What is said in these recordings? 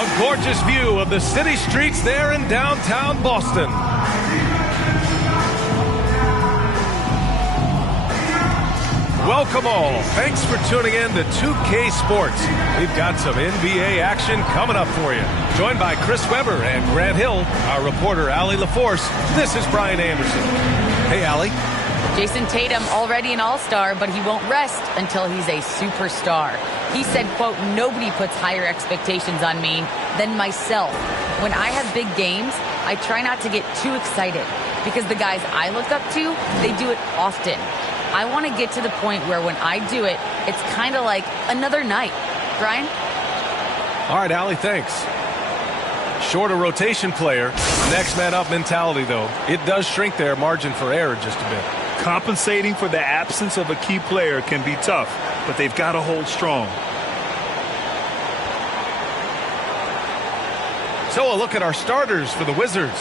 A gorgeous view of the city streets there in downtown Boston. Welcome all. Thanks for tuning in to 2K Sports. We've got some NBA action coming up for you. Joined by Chris Webber and Grant Hill, our reporter Allie LaForce. This is Brian Anderson. Hey, Allie. Jason Tatum already an all-star, but he won't rest until he's a superstar. He said, quote, "Nobody puts higher expectations on me than myself. When I have big games, I try not to get too excited because the guys I look up to, they do it often. I want to get to the point where when I do it, it's kind of like another night." Brian? All right, Allie, thanks. Shorter rotation player, next man up mentality, though. It does shrink their margin for error just a bit. Compensating for the absence of a key player can be tough, but they've got to hold strong. So a look at our starters for the Wizards.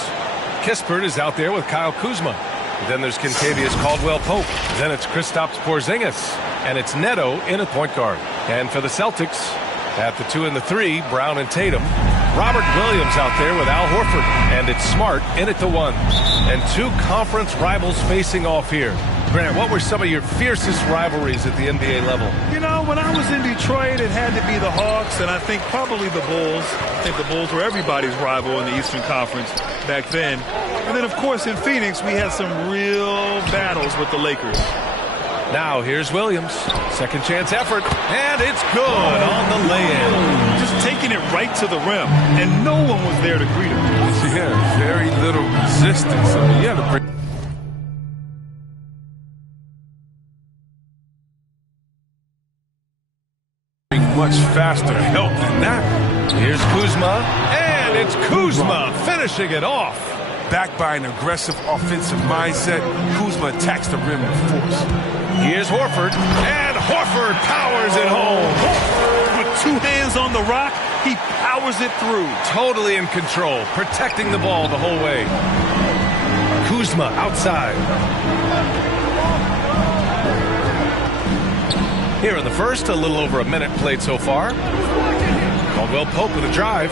Kispert is out there with Kyle Kuzma. Then there's Kentavious Caldwell-Pope. Then it's Kristaps Porzingis. And it's Neto in at point guard. And for the Celtics, at the 2 and the 3, Brown and Tatum. Robert Williams out there with Al Horford. And it's Smart in at the 1. And two conference rivals facing off here. Grant, what were some of your fiercest rivalries at the NBA level? You know, when I was in Detroit, it had to be the Hawks, and I think probably the Bulls. I think the Bulls were everybody's rival in the Eastern Conference back then. And then, of course, in Phoenix, we had some real battles with the Lakers. Now, here's Williams. Second chance effort. And it's good on the lay-in. Just taking it right to the rim, and no one was there to greet him. Yeah, very little resistance. I mean, you had to bring much faster help than that. Here's Kuzma, and it's Kuzma finishing it off. Backed by an aggressive offensive mindset, Kuzma attacks the rim with force. Here's Horford, and Horford powers it home. With two hands on the rock, he powers it through. Totally in control, protecting the ball the whole way. Kuzma outside. Here in the first, a little over a minute played so far. Caldwell-Pope with a drive.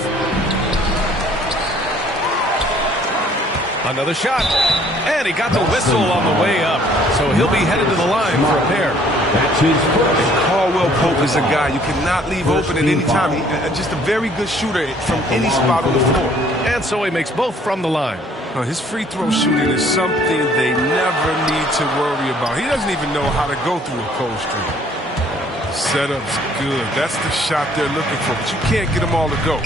Another shot. And he got the whistle on the way up. So he'll be headed to the line for a pair. That's his first. Caldwell-Pope is a guy you cannot leave open at any time. He's just a very good shooter from any spot on the floor. And so he makes both from the line. His free throw shooting is something they never need to worry about. He doesn't even know how to go through a cold streak. Setup's good. That's the shot they're looking for, but you can't get them all to go.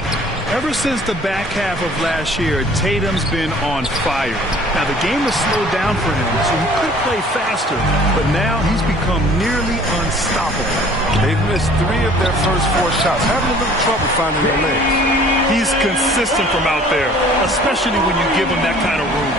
Ever since the back half of last year, Tatum's been on fire. Now, the game has slowed down for him, so he could play faster, but now he's become nearly unstoppable. They've missed 3 of their first 4 shots, having a little trouble finding their legs. He's consistent from out there, especially when you give him that kind of room.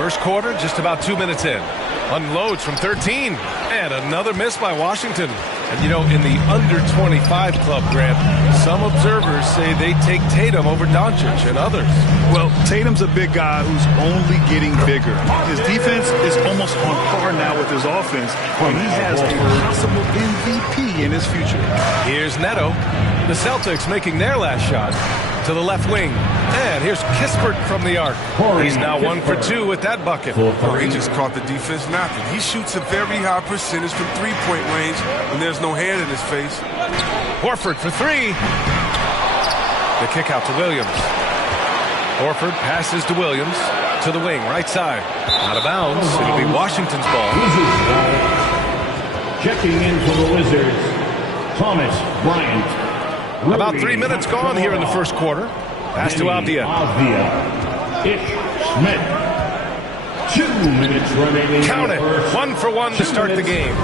First quarter, just about 2 minutes in. Unloads from 13. And another miss by Washington. And, you know, in the under-25 club, Grant, some observers say they take Tatum over Doncic and others. Well, Tatum's a big guy who's only getting bigger. His defense is almost on par now with his offense, and he has a possible MVP in his future. Here's Neto. The Celtics making their last shot to the left wing. And here's Kispert from the arc. He's now 1 for 2 with that bucket. He just caught the defense napping. He shoots a very high percentage from three-point range when there's no hand in his face. Horford for 3. The kick out to Williams. Horford passes to Williams to the wing, right side. Out of bounds. It'll be Washington's ball. Checking in for the Wizards, Thomas Bryant. About 3 minutes gone here in the first quarter. Pass to Avdia. Ish Smith. 2 minutes remaining. Count it. 1 for 1 to start the game.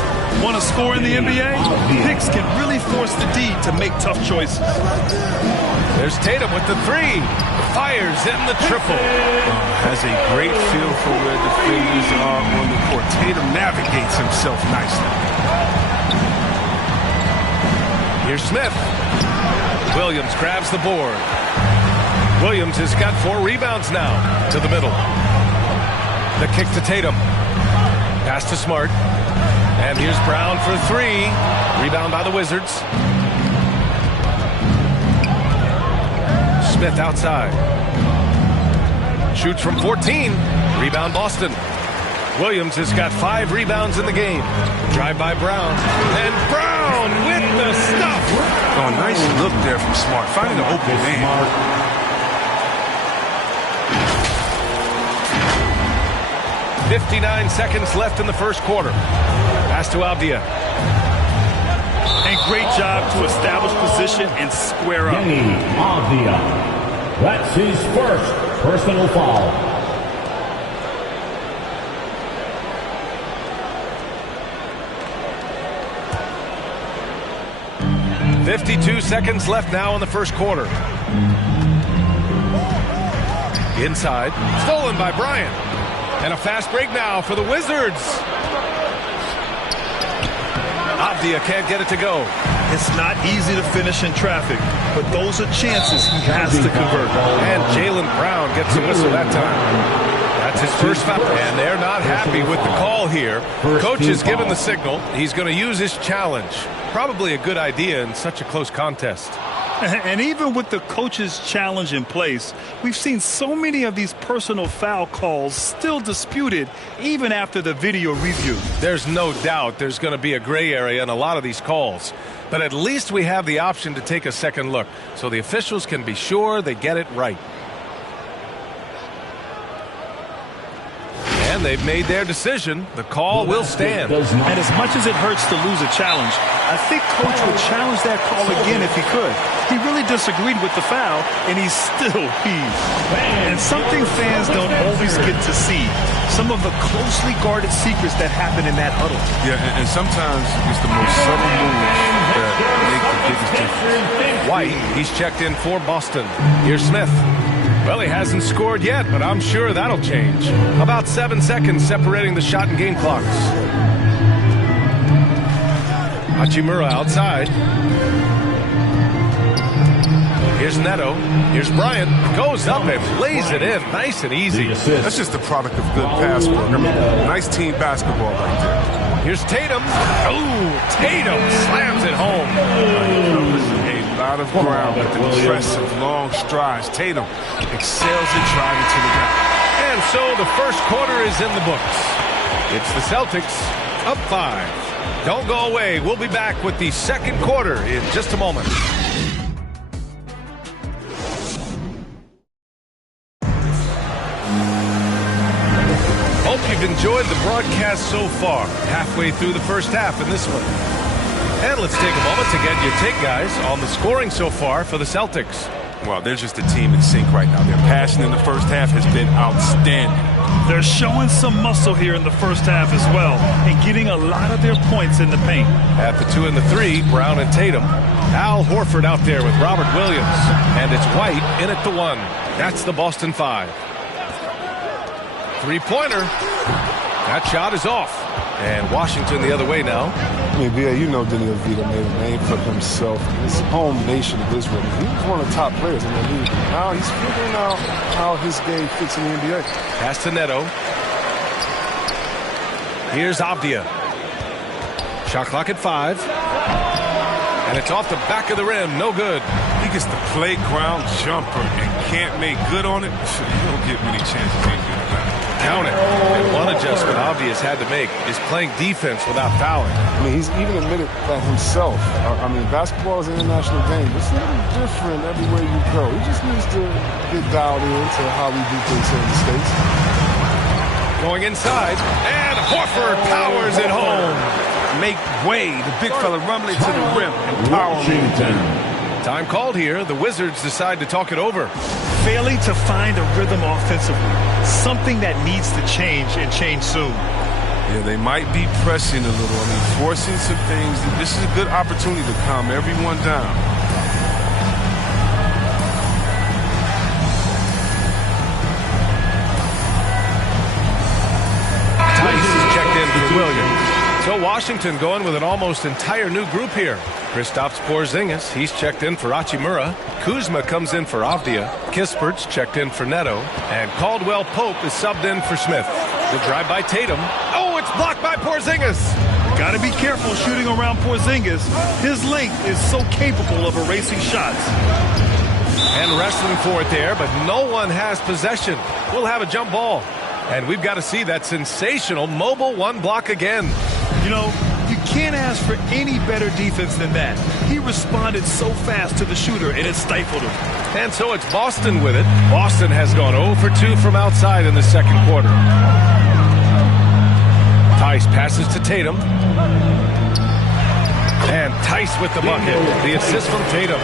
Want to score in the NBA? Picks can really force the D to make tough choices. There's Tatum with the 3. Fires in the triple. Has a great feel for where defenders are on the court. Tatum navigates himself nicely. Here's Smith. Williams grabs the board. Williams has got 4 rebounds now to the middle. The kick to Tatum. Pass to Smart. And And here's Brown for three. Rebound by the Wizards. Smith outside. Shoots from 14. Rebound Boston. Williams has got 5 rebounds in the game. Drive by Brown. And Brown with the stuff. Oh, nice look there from Smart. Finding an open man. 59 seconds left in the first quarter. Pass to Avdia. And great job to establish position and square up. Avdia. That's his first personal foul. 52 seconds left now in the first quarter. Inside. Stolen by Bryant. And a fast break now for the Wizards. Avdia can't get it to go. It's not easy to finish in traffic, but those are chances he has to convert. And Jaylen Brown gets a whistle that time. That's his first foul. And they're not happy with the call here. Coach has given the signal. He's going to use his challenge. Probably a good idea in such a close contest. And even with the coach's challenge in place, we've seen so many of these personal foul calls still disputed even after the video review. There's no doubt there's going to be a gray area in a lot of these calls. But at least we have the option to take a second look so the officials can be sure they get it right. And they've made their decision. The call will stand. And as much as it hurts to lose a challenge, I think Coach would challenge that call again if he could. He really disagreed with the foul, and he's still peeved. And something fans don't always get to see, some of the closely guarded secrets that happen in that huddle. Yeah, and sometimes it's the most subtle moves that make the biggest difference. White, he's checked in for Boston. Here's Smith. Well, he hasn't scored yet, but I'm sure that'll change. About 7 seconds separating the shot and game clocks. Hachimura outside. Here's Neto. Here's Bryant. Goes up and lays it in. Nice and easy. That's just the product of good pass work. I mean, nice team basketball right there. Here's Tatum. Oh, Tatum slams it home. A lot of ground with impressive long strides. Tatum excels at driving to the ground. And so the first quarter is in the books. It's the Celtics up 5. Don't go away. We'll be back with the second quarter in just a moment. Hope you've enjoyed the broadcast so far. Halfway through the first half in this one. And let's take a moment to get your take, guys, on the scoring so far for the Celtics. Well, they're just a team in sync right now. Their passion in the first half has been outstanding. They're showing some muscle here in the first half as well and getting a lot of their points in the paint. At the 2 and the 3, Brown and Tatum. Al Horford out there with Robert Williams. And it's White in at the 1. That's the Boston 5. Three-pointer. That shot is off. And Washington the other way now. I mean, yeah, you know Denny Avita made a name for himself. His home nation of Israel. He was one of the top players in the league. Now he's figuring out how his game fits in the NBA. Pass to Neto. Here's Avdia. Shot clock at 5. And it's off the back of the rim. No good. He gets the playground jumper and can't make good on it. You don't get many chances ain't good about it. Count it. And one adjustment Avdia's had to make is playing defense without fouling. I mean, he's even admitted that himself. I mean, basketball is an international game. It's a little different everywhere you go. He just needs to get dialed into how we do things here in the States. Going inside, and Horford powers it home. Make way. The big fella rumbling to the rim. Washington. Time called here. The Wizards decide to talk it over. Failing to find a rhythm offensively. Something that needs to change and change soon. Yeah, they might be pressing a little. I mean, forcing some things. This is a good opportunity to calm everyone down. Tice checked in for Williams. So Washington going with an almost entire new group here. Kristaps Porzingis, he's checked in for Hachimura. Kuzma comes in for Avdia. Kispert's checked in for Neto. And Caldwell Pope is subbed in for Smith. The drive by Tatum. Oh, it's blocked by Porzingis. Got to be careful shooting around Porzingis. His length is so capable of erasing shots. And wrestling for it there, but no one has possession. We'll have a jump ball. And we've got to see that sensational mobile one block again. You know, you can't ask for any better defense than that. He responded so fast to the shooter, and it stifled him. And so it's Boston with it. Boston has gone 0 for 2 from outside in the second quarter. Tice passes to Tatum. And Tice with the bucket. The assist from Tatum.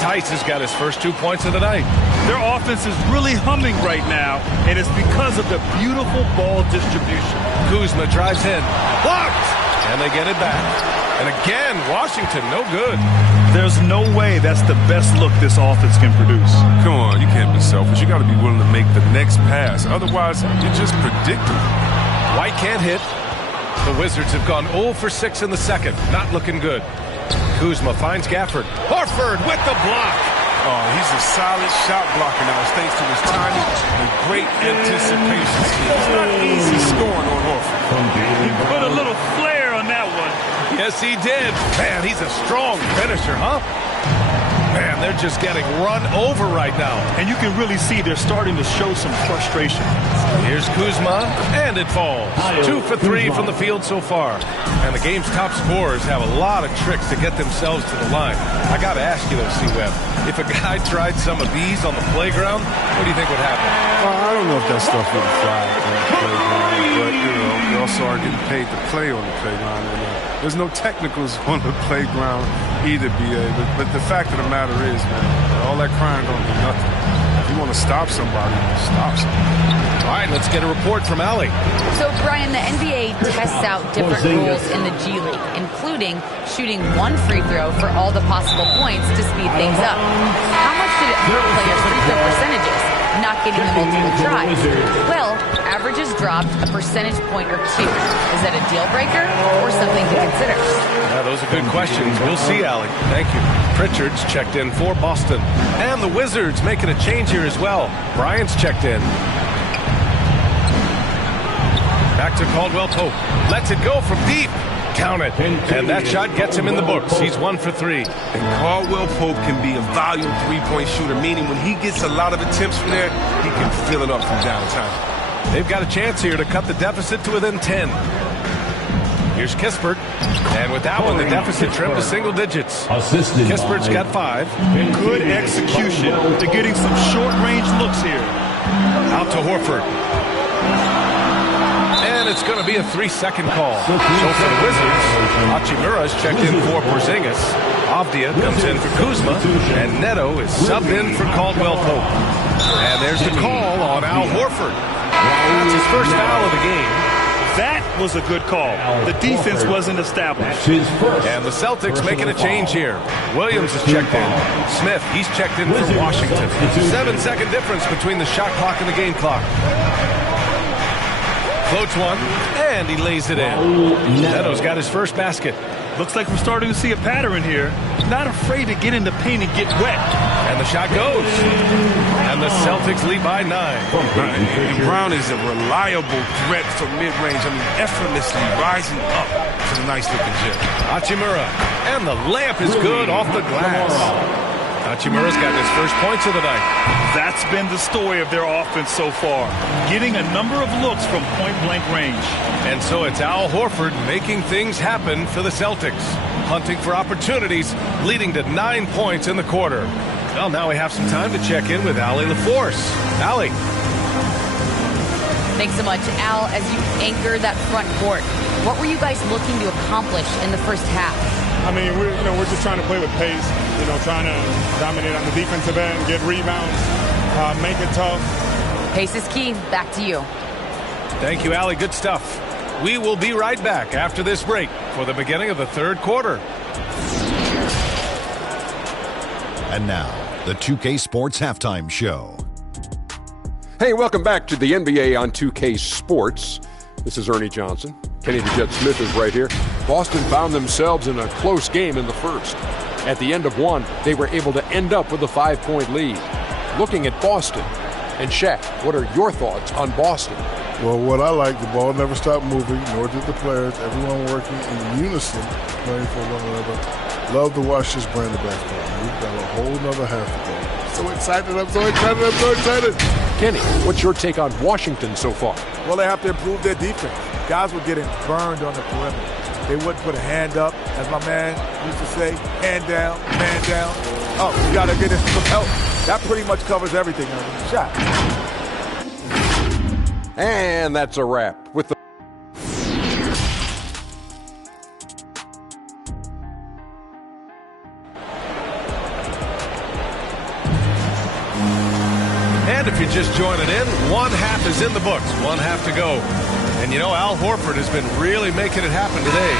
Tice has got his first 2 points of the night. Their offense is really humming right now, and it's because of the beautiful ball distribution. Kuzma drives in. Blocked! And they get it back. And again, Washington, no good. There's no way that's the best look this offense can produce. Come on, you can't be selfish. You got to be willing to make the next pass. Otherwise, you're just predictable. White can't hit. The Wizards have gone 0 for 6 in the second. Not looking good. Kuzma finds Gafford. Horford with the block. Oh, he's a solid shot blocker now. It's thanks to his timing and great anticipation. It's not easy scoring on Horford. He put a little flair on that one. Yes, he did. Man, he's a strong finisher, huh? Man, they're just getting run over right now. And you can really see they're starting to show some frustration. Here's Kuzma, and it falls. 2 for 3 from the field so far. And the game's top scorers have a lot of tricks to get themselves to the line. I got to ask you, though, C-Web, if a guy tried some of these on the playground, what do you think would happen? I don't know if that stuff would fly on the playground, but, you know, we also are getting paid to play on the playground. And, there's no technicals on the playground either, B.A., but the fact of the matter is, man, all that crying don't do nothing. If you want to stop somebody, stop somebody. All right, let's get a report from Allie. So, Brian, the NBA tests out different rules in the G League, including shooting 1 free throw for all the possible points to speed things up. How much did it hurt players' free throw percentages, not getting the multiple tries? Well, averages dropped a percentage point or 2. Is that a deal breaker or something to consider? Yeah, those are good questions. We'll see, Allie. Thank you. Pritchard's checked in for Boston. And the Wizards making a change here as well. Bryant's checked in. Back to Caldwell Pope. Lets it go from deep. Count it. And that shot gets him in the books. He's 1 for 3. And Caldwell Pope can be a volume three-point shooter, meaning when he gets a lot of attempts from there, he can fill it up from downtown. They've got a chance here to cut the deficit to within 10. Here's Kispert. And with that one, the deficit trimmed to single digits. Kispert's got 5. Good execution to getting some short-range looks here. Out to Horford. And it's going to be a 3-second call. So for the Wizards, Hachimura's checked in for Porzingis. Avdia comes in for Kuzma. And Neto is subbed in for Caldwell Pope. And there's the call on Al Horford. That's his first foul of the game. That was a good call. The defense wasn't established. And the Celtics making a change here. Williams is checked in. Smith, he's checked in for Washington. 7-second difference between the shot clock and the game clock. Floats one, and he lays it in. Neto's got his first basket. Looks like we're starting to see a pattern here. Not afraid to get in the paint and get wet. And the shot goes. And the Celtics lead by 9. Brown is a reliable threat from mid-range. I mean, effortlessly rising up to the nice-looking gym. Hachimura. And the layup is good off the glass. Hachimura's got his first points of the night. That's been the story of their offense so far. Getting a number of looks from point-blank range. And so it's Al Horford making things happen for the Celtics. Hunting for opportunities, leading to 9 points in the quarter. Well, now we have some time to check in with Allie LaForce. Allie. Thanks so much, Al. As you anchor that front court, what were you guys looking to accomplish in the first half? I mean, we're just trying to play with pace, trying to dominate on the defensive end, get rebounds, make it tough. Pace is key. Back to you. Thank you, Allie. Good stuff. We will be right back after this break for the beginning of the third quarter. And now, the 2K Sports Halftime Show. Hey, welcome back to the NBA on 2K Sports. This is Ernie Johnson. Kenny the Jet Smith is right here. Boston found themselves in a close game in the first. At the end of one, they were able to end up with a 5-point lead. Looking at Boston, and Shaq, what are your thoughts on Boston Well, what I like, the ball never stopped moving, nor did the players. Everyone working in unison, playing for one another. Love to watch this brand of basketball. We've got a whole nother half to go. So excited, I'm so excited, I'm so excited. Kenny, what's your take on Washington so far? Well, they have to improve their defense. Guys were getting burned on the perimeter. They wouldn't put a hand up, as my man used to say, hand down, man down. Oh, you got to get in some help. That pretty much covers everything on the shot. And that's a wrap with the And if you're just joining in, one half is in the books, one half to go. And you know, Al Horford has been really making it happen today.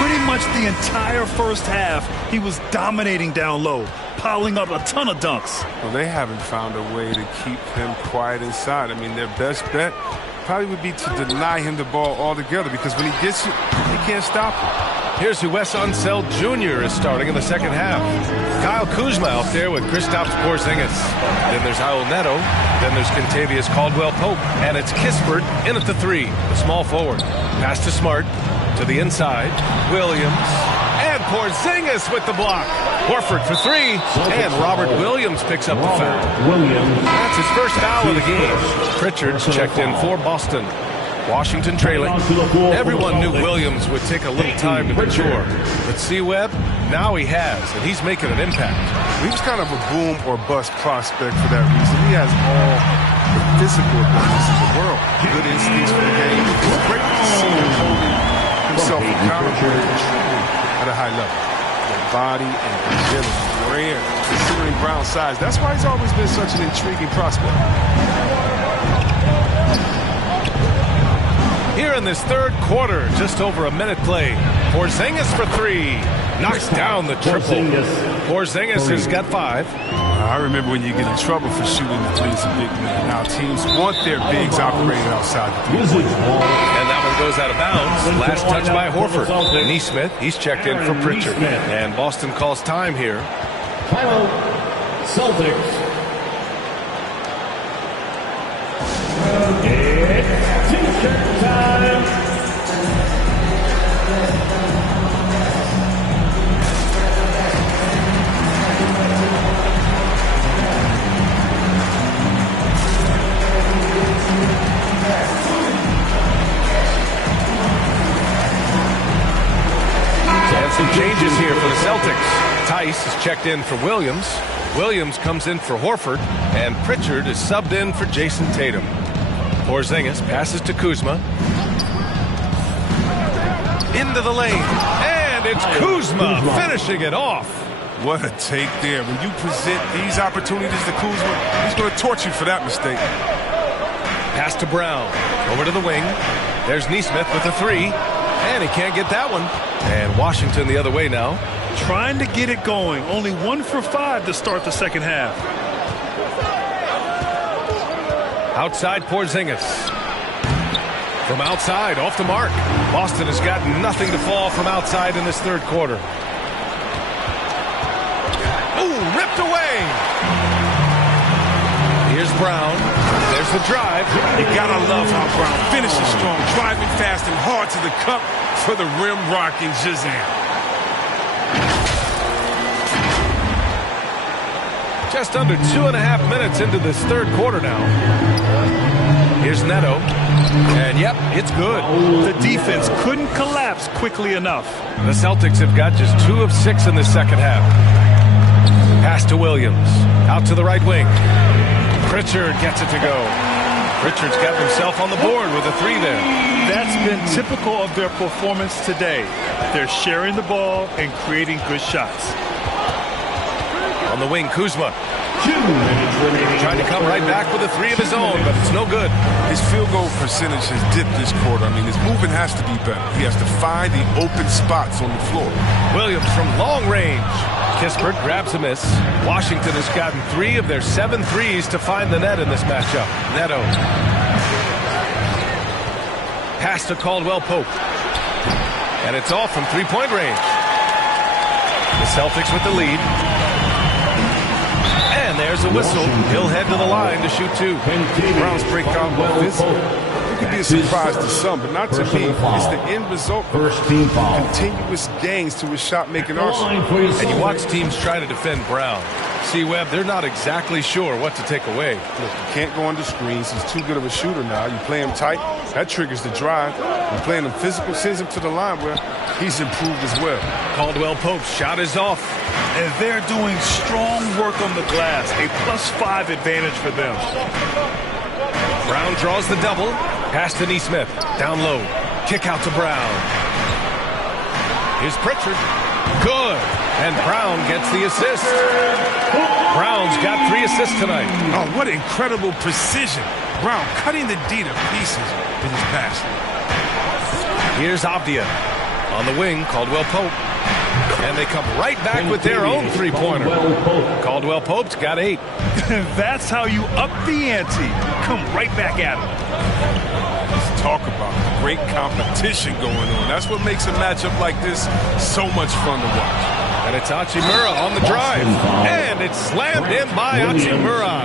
Pretty much the entire first half, he was dominating down low, piling up a ton of dunks. Well, they haven't found a way to keep him quiet inside. I mean, their best bet probably would be to deny him the ball altogether, because when he gets you, he can't stop him. Here's who Wes Unseld Jr. is starting in the second half. Kyle Kuzma out there with Kristaps Porzingis. Then there's Raul Neto. Then there's Kentavious Caldwell-Pope. And it's Kispert in at the three, the small forward. Pass to Smart, to the inside. Williams. And Porzingis with the block. Horford for three. And Robert Williams picks up the foul. That's his first foul of the game. Pritchard's checked in for Boston. Washington trailing. Everyone knew Williams would take a little time to mature. But C-Webb, now he has, and he's making an impact. He was kind of a boom or bust prospect for that reason. He has all the physical abilities in the world. Good instincts for the game. It's great to see him holding himself accountable at a high level. The body and agility, rare, considering Brown's size. That's why he's always been such an intriguing prospect. Here in this third quarter, just over a minute played. Porzingis for three. Knocks down the triple. Porzingis has got five. I remember when you get in trouble for shooting the three as a big man. Now teams want their bigs operating outside the three. And that one goes out of bounds. Last touch by Horford. Neesmith, he's checked in for Pritchard. And Boston calls time here. Timeout, Celtics. It's T-shirt time. And some changes here for the Celtics. Tice is checked in for Williams. Williams comes in for Horford. And Pritchard is subbed in for Jason Tatum. Porzingis passes to Kuzma. Into the lane. And it's Kuzma finishing it off. What a take there. When you present these opportunities to Kuzma, he's going to torch you for that mistake. Pass to Brown. Over to the wing. There's Neesmith with a three. And he can't get that one. And Washington the other way now. Trying to get it going. Only 1 for 5 to start the second half. Outside Porzingis. From outside, off the mark. Boston has got nothing to fall from outside in this third quarter. Ooh, ripped away. Here's Brown. There's the drive. You gotta love how Brown finishes strong, driving fast and hard to the cup for the rim rocking Shazam. Just under 2.5 minutes into this third quarter now. Here's Neto. And yep, it's good. The defense couldn't collapse quickly enough. The Celtics have got just 2 of 6 in the second half. Pass to Williams. Out to the right wing. Pritchard gets it to go. Pritchard's got himself on the board with a three there. That's been typical of their performance today. They're sharing the ball and creating good shots. On the wing, Kuzma. Trying to come right back with a three of his own, but it's no good. His field goal percentage has dipped this quarter. I mean, his movement has to be better. He has to find the open spots on the floor. Williams from long range. Kispert grabs a miss. Washington has gotten 3 of their 7 threes to find the net in this matchup. Neto. Pass to Caldwell-Pope. And it's off from three-point range. The Celtics with the lead. And there's a whistle. He'll head to the line to shoot 2. Browns break out with this. it could be a surprise to some, but not to me. It's the end result of continuous gains to his shot-making arsenal. And you watch teams try to defend Brown. See, Webb, they're not exactly sure what to take away. Look, you can't go under screens. He's too good of a shooter now. You play him tight, that triggers the drive. You playing him physical, sends him to the line where he's improved as well. Caldwell Pope's shot is off. And they're doing strong work on the glass. A +5 advantage for them. Brown draws the double. Pass to Neesmith. Down low. Kick out to Brown. Here's Pritchard. Good. And Brown gets the assist. Brown's got 3 assists tonight. Oh, what incredible precision. Brown cutting the D to pieces with his pass. Here's Avdia. On the wing, Caldwell Pope. And they come right back with their own three-pointer. Caldwell Pope's got 8. That's how you up the ante. Come right back at him. Let's talk about great competition going on. That's what makes a matchup like this so much fun to watch. And it's Hachimura on the drive. And it's slammed in by Hachimura.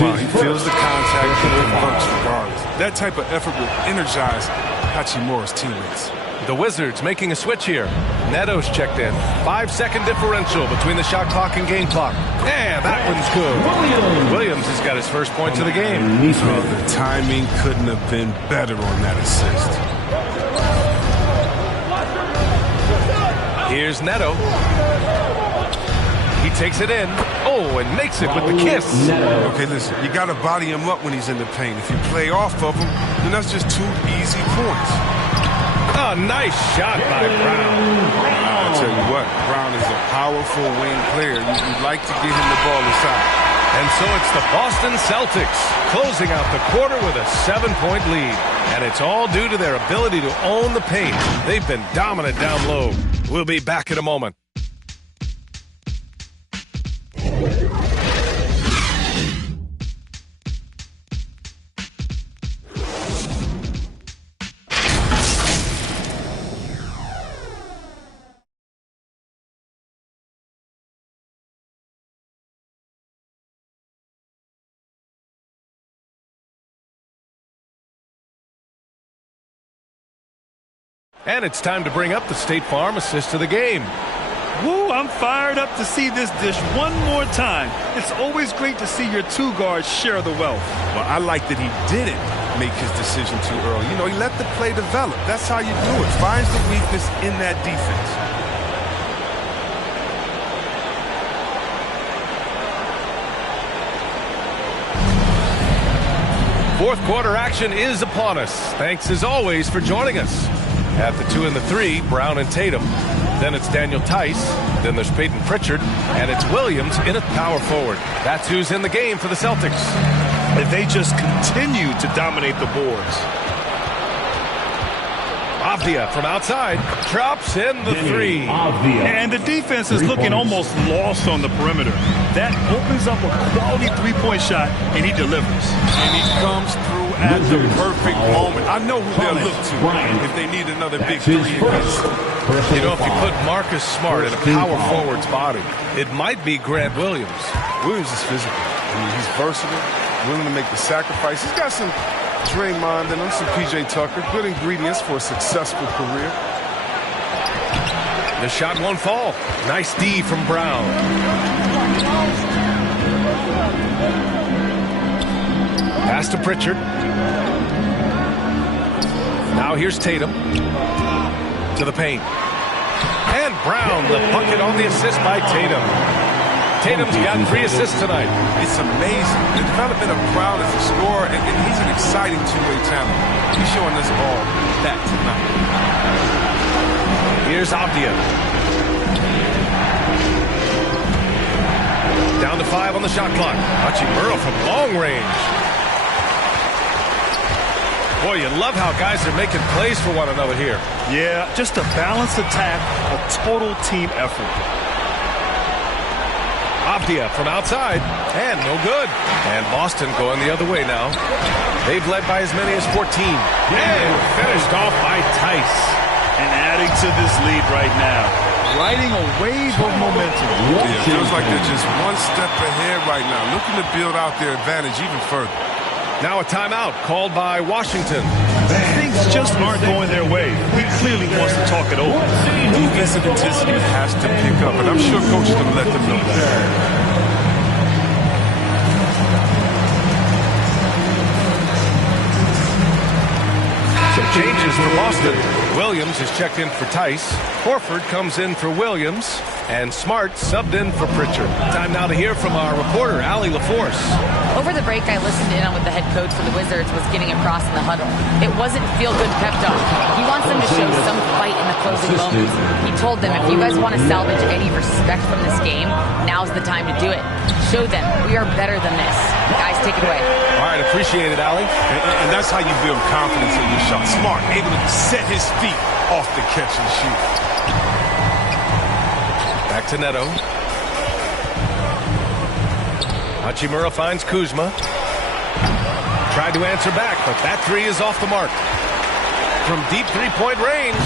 Wow, he feels the contact and works regardless. That type of effort will energize Hachimura's teammates. The Wizards making a switch here. Neto's checked in. 5-second differential between the shot clock and game clock. And that one's good. Williams has got his first points of the game. The timing couldn't have been better on that assist. Here's Neto. He takes it in. Oh, and makes it with the kiss. Okay, listen, you got to body him up when he's in the paint. If you play off of him, then that's just 2 easy points. Oh, nice shot by Brown. I'll tell you what, Brown is a powerful wing player. You'd like to get him the ball inside. And so it's the Boston Celtics closing out the quarter with a 7-point lead. And it's all due to their ability to own the paint. They've been dominant down low. We'll be back in a moment. And it's time to bring up the State Farm assist of the game. Woo, I'm fired up to see this dish one more time. It's always great to see your 2 guards share the wealth. Well, I like that he didn't make his decision too early. You know, he let the play develop. That's how you do it. Finds the weakness in that defense. Fourth quarter action is upon us. Thanks as always for joining us. At the 2 and the 3, Brown and Tatum. Then it's Daniel Tice. Then there's Peyton Pritchard. And it's Williams in at power forward. That's who's in the game for the Celtics. And they just continue to dominate the boards. Avdia from outside drops in the 3. And the defense is looking almost lost on the perimeter. That opens up a quality 3-point shot, and he delivers. And he comes through at the perfect moment. I know who they'll look to if they need another big 3 against. You know, if you put Marcus Smart in a power forward's body, it might be Grant Williams. Williams is physical. I mean, he's versatile, willing to make the sacrifice. He's got some Draymond and some PJ Tucker. Good ingredients for a successful career. The shot won't fall. Nice D from Brown. Pass to Pritchard. Now here's Tatum. To the paint. And Brown, the bucket on the assist by Tatum. Tatum's got 3 assists tonight. It's amazing. The development of Brown as a scorer, and he's an exciting two-way talent. He's showing us all that tonight. Here's Avdia. Down to 5 on the shot clock. Hachimura from long range. Boy, you love how guys are making plays for one another here. Yeah, just a balanced attack, a total team effort. Avdia from outside, and no good. And Boston going the other way now. They've led by as many as 14. And finished off by Tice. And adding to this lead right now. Riding a wave of momentum. Yeah, it feels like they're just one step ahead right now, looking to build out their advantage even further. Now a timeout called by Washington. Things just aren't going their way. He clearly wants to talk it over. Defensive intensity has to pick up, and I'm sure coach is going to let them know that. Some changes for Boston. Williams is checked in for Tice. Horford comes in for Williams. And Smart subbed in for Pritchard. Time now to hear from our reporter, Allie LaForce. Over the break, I listened in on what the head coach for the Wizards was getting across in the huddle. It wasn't feel-good pep talk. He wants them to show some fight in the closing moments. He told them, if you guys want to salvage any respect from this game, now's the time to do it. Show them we are better than this. Guys, take it away. All right, appreciate it, Allie. And that's how you build confidence in your shot. Smart, able to set his feet off the catch and shoot. Back to Neto. Hachimura finds Kuzma. Tried to answer back, but that three is off the mark. From deep three-point range.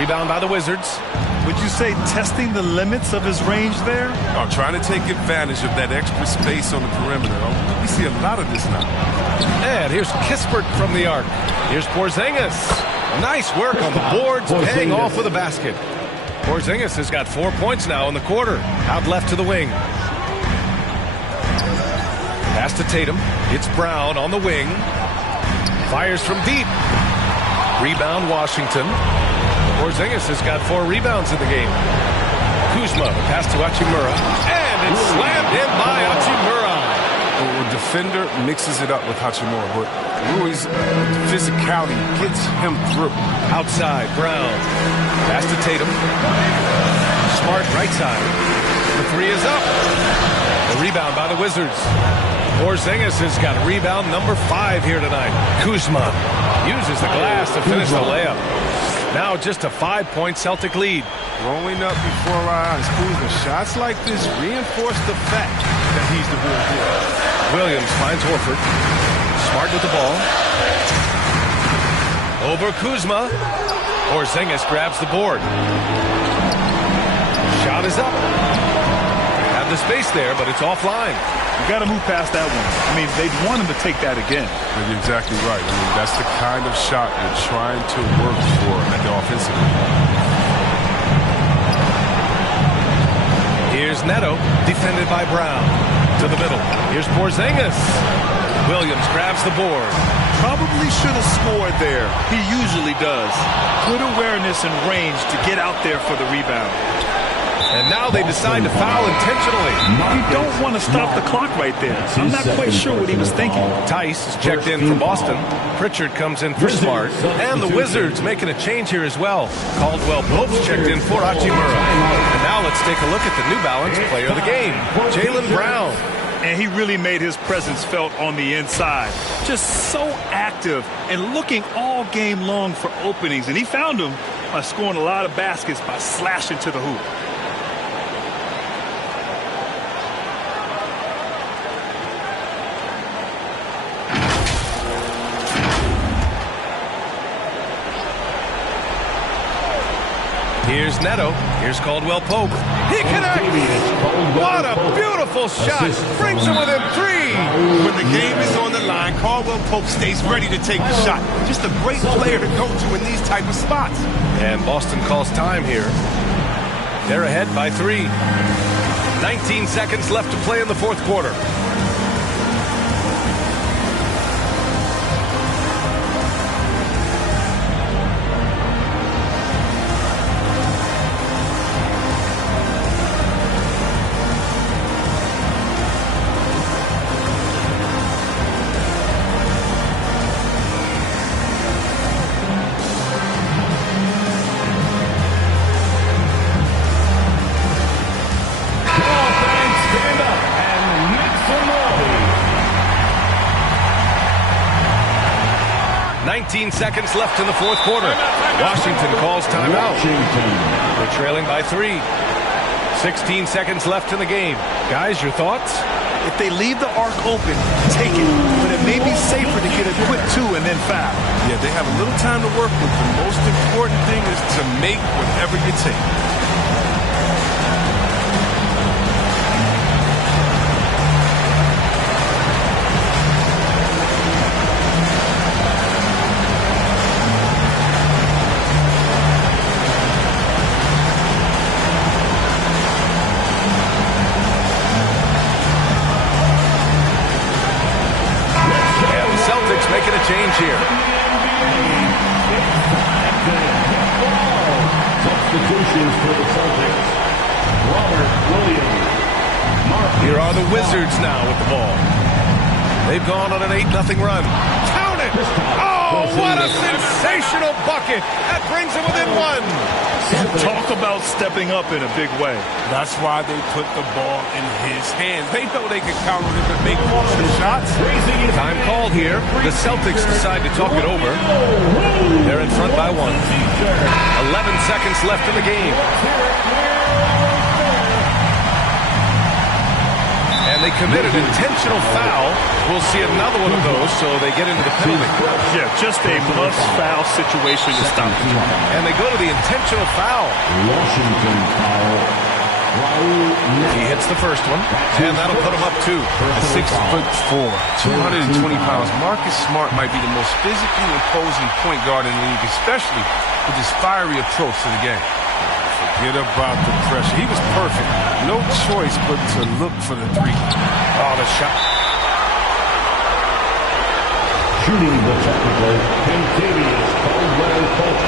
Rebound by the Wizards. Would you say testing the limits of his range there? Oh, trying to take advantage of that extra space on the perimeter. Oh, we see a lot of this now. And here's Kispert from the arc. Here's Porzingis. Nice work on the boards, paying off with a basket. Porzingis has got 4 points now in the quarter. Out left to the wing. Pass to Tatum. It's Brown on the wing. Fires from deep. Rebound Washington. Porzingis has got 4 rebounds in the game. Kuzma, the pass to Hachimura. And it's slammed in by Hachimura. The defender mixes it up with Hachimura, but Rui's physicality gets him through. Outside, Brown. Pass to Tatum. Smart right side. The three is up. The rebound by the Wizards. Porzingis has got rebound number 5 here tonight. Kuzma uses the glass to finish the layup. Now just a 5-point Celtic lead. Growing up before our eyes, Kuzma, shots like this reinforce the fact that he's the real deal. Williams finds Horford. Smart with the ball. Over Kuzma. Porzingis grabs the board. Shot is up. Have the space there, but it's offline. You got to move past that one. I mean, they'd want him to take that again. You're exactly right. I mean, that's the kind of shot you're trying to work for at the offensive end. Here's Neto, defended by Brown. To the middle. Here's Porzingis. Williams grabs the board. Probably should have scored there. He usually does. Good awareness and range to get out there for the rebound. And now they decide to foul intentionally. You don't want to stop the clock right there. I'm not quite sure what he was thinking. Tice is checked in for Boston. Pritchard comes in for Smart. And the Wizards making a change here as well. Caldwell Pope's checked in for Hachimura. And now let's take a look at the New Balance player of the game, Jaylen Brown. And he really made his presence felt on the inside. Just so active and looking all game long for openings. And he found them by scoring a lot of baskets by slashing to the hoop. Here's Neto. Here's Caldwell Pope. He connects. What a beautiful shot. Brings him within 3. When the game is on the line, Caldwell Pope stays ready to take the shot. Just a great player to go to in these type of spots. And Boston calls time here. They're ahead by 3. 19 seconds left to play in the fourth quarter. Stand up and make some noise. 19 seconds left in the fourth quarter. Washington calls timeout. They're trailing by 3. 16 seconds left in the game. Guys, your thoughts? If they leave the arc open, take it. But it may be safer to get a quick 2 and then foul. Yeah, they have a little time to work with. The most important thing is to make whatever you take. Substitutions for the Celtics. Robert Williams. Here are the Wizards now with the ball. They've gone on an 8-0 run. Count it! Oh, what a sensational bucket! That brings them within one. Talk about stepping up in a big way. That's why they put the ball in his hands. They know they can count on him and make crucial shots. Time called here. The Celtics decide to talk it over. They're in front by 1. 11 seconds left in the game. And they committed an intentional foul. We'll see another one of those, so they get into the penalty. Yeah, just a must-foul situation to stop. And they go to the intentional foul. Washington foul. He hits the first one, and that'll put him up 2. At 6'4", 220 pounds, Marcus Smart might be the most physically imposing point guard in the league, especially with his fiery approach to the game. Forget about the pressure. He was perfect. No choice but to look for the 3. Oh, the shot. Shooting the technical, Contavious Caldwell-Pope.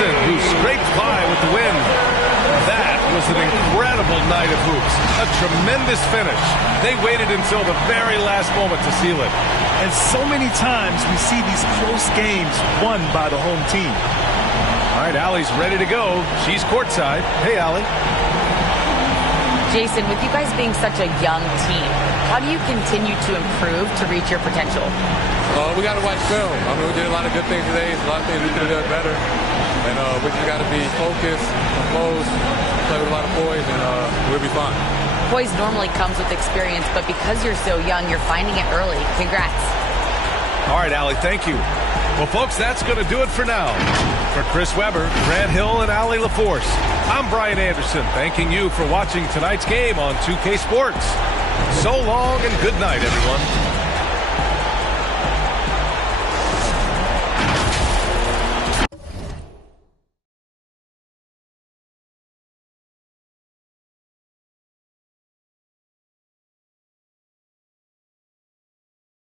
Who scraped by with the win. That was an incredible night of hoops. A tremendous finish. They waited until the very last moment to seal it. And so many times we see these close games won by the home team. All right, Allie's ready to go. She's courtside. Hey, Allie. Jason, with you guys being such a young team, how do you continue to improve to reach your potential? We got to watch film. I mean, we did a lot of good things today. A lot of things we could have done better. And we just got to be focused, composed, play with a lot of poise, and we'll be fine. Poise normally comes with experience, but because you're so young, you're finding it early. Congrats. All right, Allie, thank you. Well, folks, that's going to do it for now. For Chris Webber, Grant Hill, and Allie LaForce, I'm Brian Anderson, thanking you for watching tonight's game on 2K Sports. So long and good night, everyone.